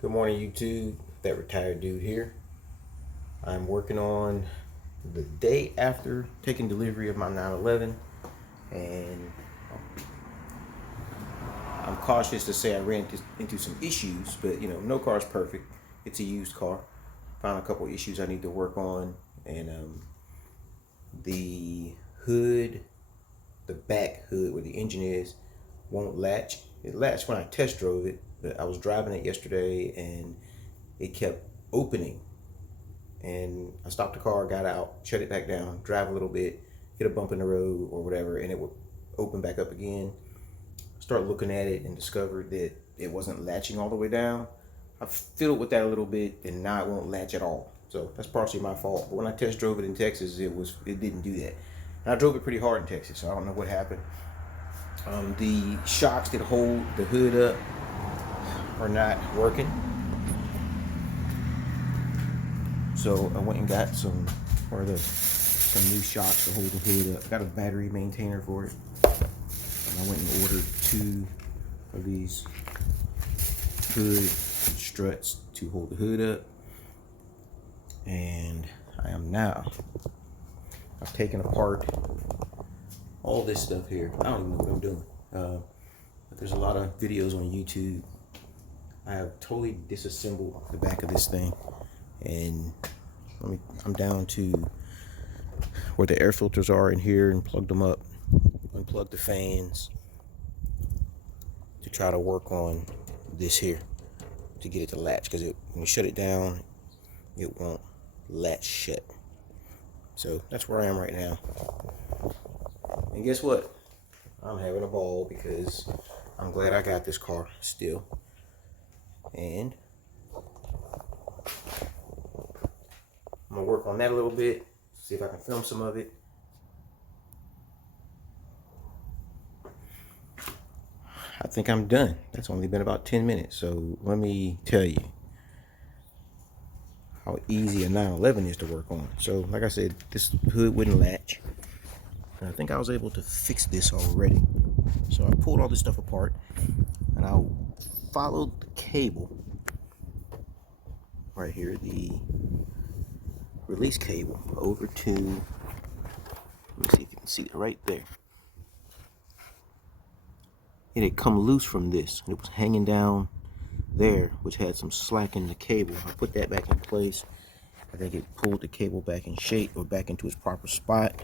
Good morning, YouTube. That retired dude here. I'm working on the day after taking delivery of my 911, and I'm cautious to say I ran into some issues, but no car is perfect. It's a used car. Found a couple issues I need to work on, and the hood, the back hood where the engine is, won't latch. It latched when I test drove it, but I was driving it yesterday and it kept opening. And I stopped the car, got out, shut it back down, drive a little bit, hit a bump in the road or whatever, and it would open back up again. Start looking at it and discovered that it wasn't latching all the way down. I fiddled with that a little bit, and now it won't latch at all. So that's partially my fault. But when I test drove it in Texas, it didn't do that. And I drove it pretty hard in Texas, so I don't know what happened. The shocks that hold the hood up are not working. So I went and got some new shocks to hold the hood up. Got a battery maintainer for it. And I went and ordered 2 of these hood struts to hold the hood up. And I've taken apart all this stuff here. I don't even know what I'm doing. But there's a lot of videos on YouTube. I have totally disassembled the back of this thing, and I'm down to where the air filters are in here and plugged them up. Unplug the fans to try to work on this here to get it to latch, because when you shut it down, it won't latch shut. So that's where I am right now. And guess what? I'm having a ball because I'm glad I got this car still. And I'm gonna work on that a little bit, see if I can film some of it. I think I'm done. That's only been about 10 minutes. So let me tell you how easy a 911 is to work on. So like I said, this hood wouldn't latch. And I think I was able to fix this already. So I pulled all this stuff apart and I followed the cable right here, the release cable, over to, let me see if you can see it right there. It had come loose from this, and it was hanging down there, which had some slack in the cable. I put that back in place. I think it pulled the cable back in shape, or back into its proper spot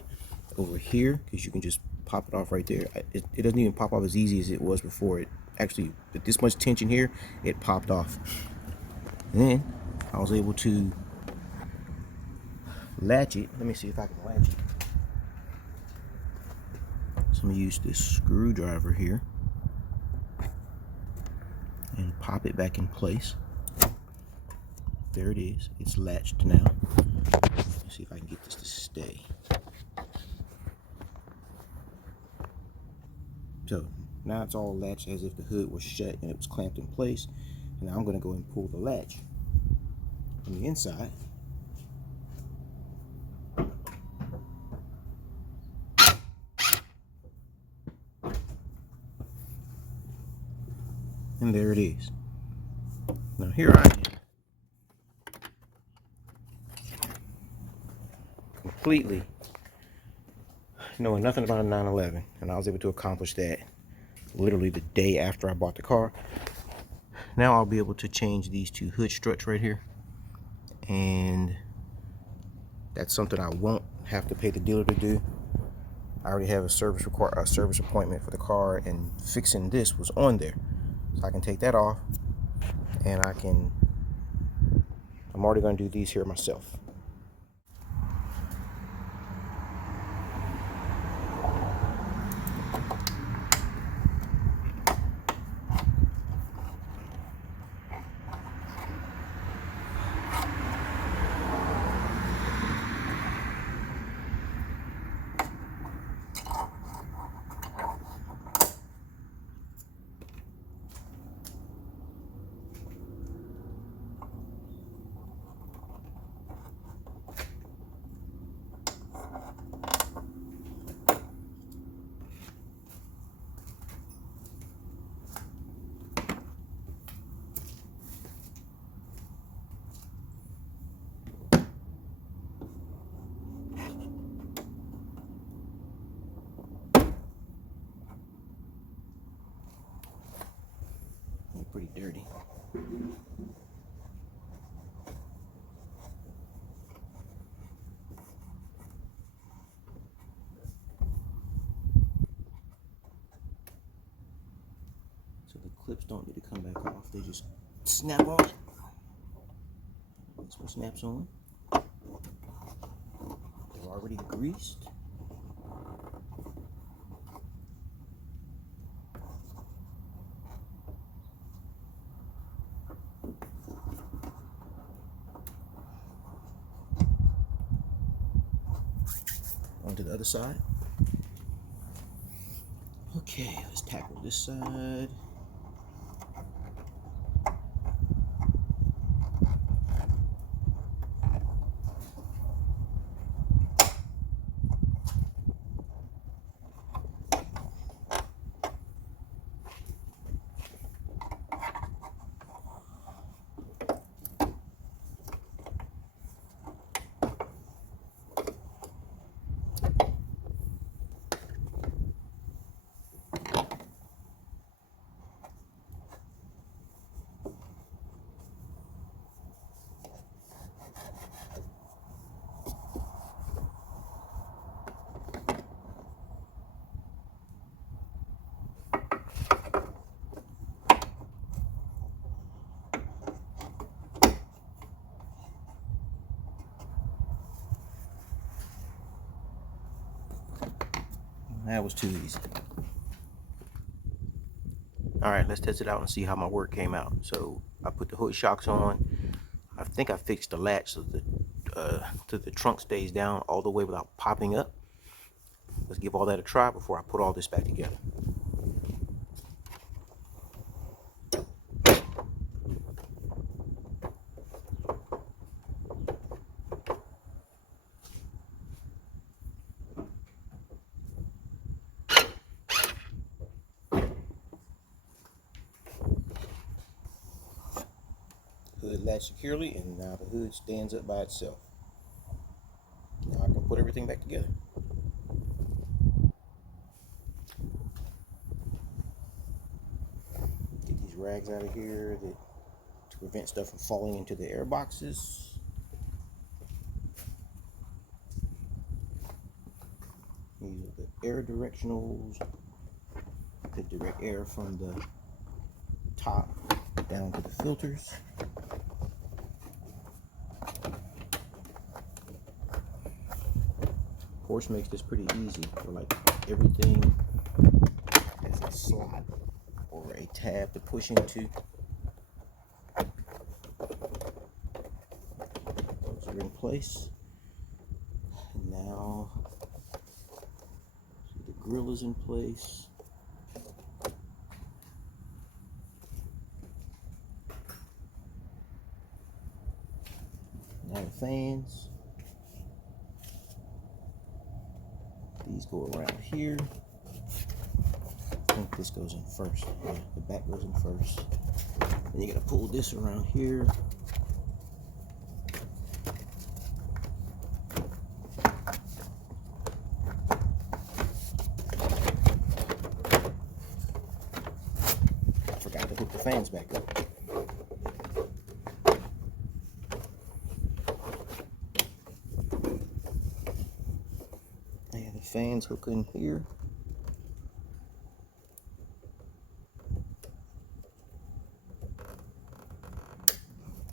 over here, because you can just pop it off right there. It doesn't even pop off as easy as it was before. It actually, with this much tension here, it popped off. And then I was able to latch it. Let me see if I can latch it. So I'm gonna use this screwdriver here and pop it back in place. There it is. It's latched now. Let's see if I can get this to stay. So now it's all latched as if the hood was shut and it was clamped in place. And now I'm going to go and pull the latch from the inside. And there it is. Now here I am, completely knowing nothing about a 911, and I was able to accomplish that literally the day after I bought the car. Now I'll be able to change these 2 hood struts right here, and that's something I won't have to pay the dealer to do. I already have a service appointment for the car, and fixing this was on there, so I can take that off, and I'm already going to do these here myself. dirty. So the clips don't need to come back off, they just snap on. This one snaps on. They're already greased. On to the other side. Okay, let's tackle this side. That was too easy. All right, let's test it out and see how my work came out. So I put the hood shocks on. I think I fixed the latch so the trunk stays down all the way without popping up. Let's give all that a try before I put all this back together. Hood latched securely, and now the hood stands up by itself. Now I can put everything back together. Get these rags out of here to prevent stuff from falling into the air boxes. These are the air directionals to direct air from the top down to the filters. Porsche makes this pretty easy. For like everything has a slot or a tab to push into. Those are in place. And now the grill is in place. Now the fans. These go around here. I think this goes in first. Yeah, the back goes in first. Then you gotta pull this around here. I forgot to hook the fans back up. And the fans hook in here.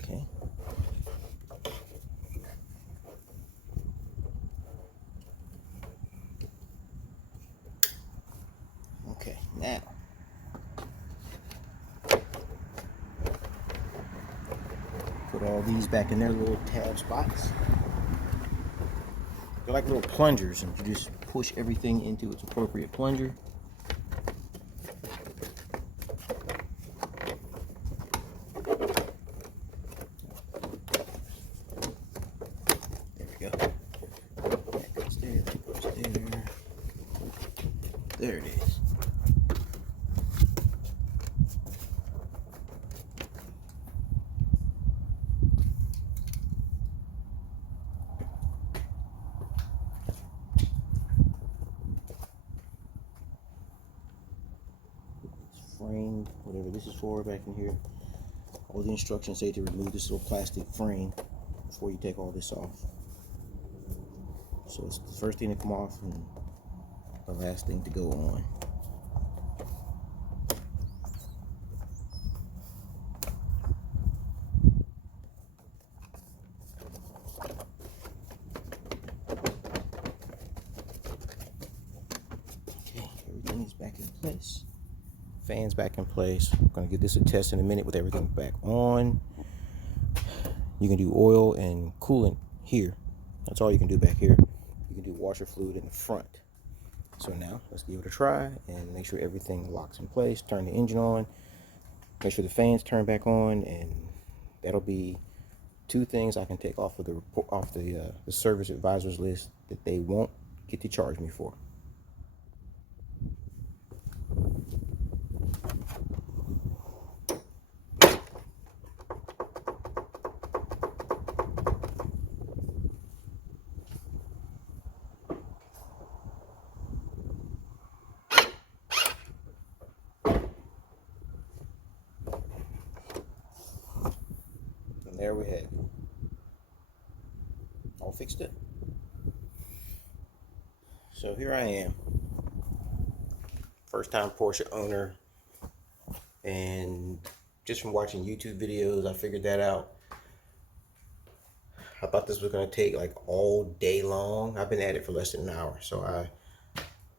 Okay. Okay, now put all these back in their little tab spots. They're like little plungers, and you just push everything into its appropriate plunger. There we go. That goes there, that goes there. There it is. Frame, whatever this is for back in here. All the instructions say to remove this little plastic frame before you take all this off. So it's the first thing to come off and the last thing to go on. Okay, everything is back in place. Fans back in place. I'm gonna give this a test in a minute with everything back on. You can do oil and coolant here. That's all you can do back here. You can do washer fluid in the front. So now let's give it a try and make sure everything locks in place. Turn the engine on. Make sure the fans turn back on, and that'll be two things I can take off of the service advisors list that they won't get to charge me for. There we have it. All fixed up. So here I am. First time Porsche owner. And just from watching YouTube videos, I figured that out. I thought this was going to take like all day long. I've been at it for less than an hour. So I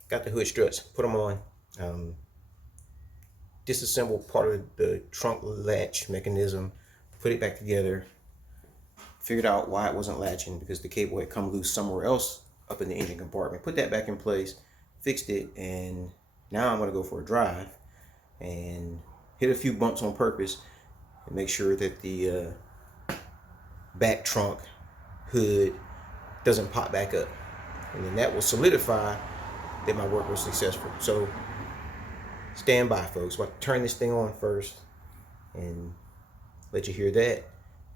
got the hood struts, put them on. Disassembled part of the trunk latch mechanism. Put it back together, figured out why it wasn't latching, because the cable had come loose somewhere else up in the engine compartment. Put that back in place, fixed it, and now I'm going to go for a drive and hit a few bumps on purpose and make sure that the back trunk hood doesn't pop back up. And then that will solidify that my work was successful. So stand by, folks. I'll turn this thing on first and let you hear that,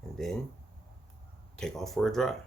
and then take off for a drive.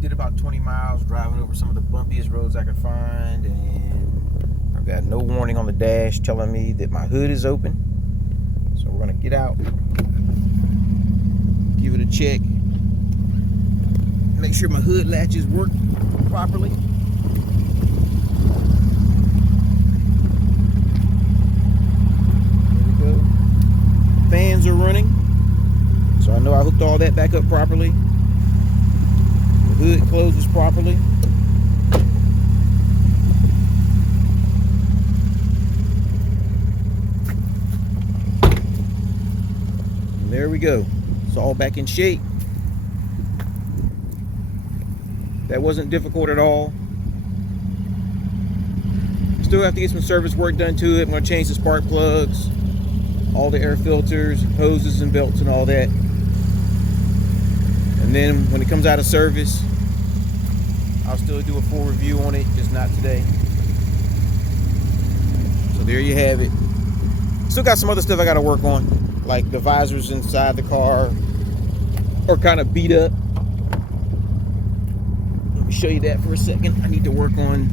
Did about 20 miles driving over some of the bumpiest roads I could find, and I've got no warning on the dash telling me that my hood is open. So we're gonna get out, give it a check, make sure my hood latches work properly. There we go. Fans are running, so I know I hooked all that back up properly. Hood closes properly. And there we go. It's all back in shape. That wasn't difficult at all. Still have to get some service work done to it. I'm going to change the spark plugs, all the air filters, hoses and belts and all that. And then when it comes out of service, I'll still do a full review on it, just not today. So there you have it. Still got some other stuff I got to work on, like the visors inside the car are kind of beat up. Let me show you that for a second. I need to work on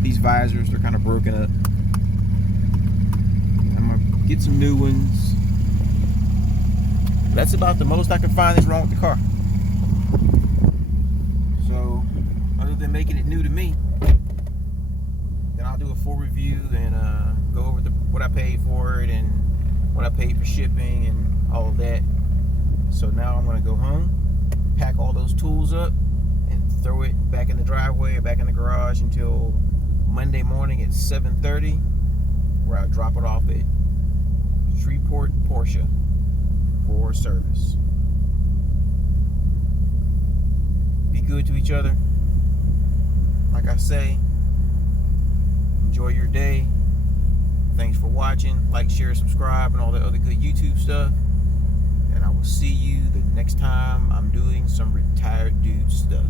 these visors. They're kind of broken up. I'm going to get some new ones. That's about the most I can find that's wrong with the car. So, other than making it new to me, then I'll do a full review and go over what I paid for it and what I paid for shipping and all of that. So now I'm going to go home, pack all those tools up and throw it back in the driveway or back in the garage until Monday morning at 7:30, where I drop it off at Shreveport Porsche for service. Be good to each other. Like I say, enjoy your day. Thanks for watching. Like, share, subscribe, and all that other good YouTube stuff. And I will see you the next time I'm doing some retired dude stuff.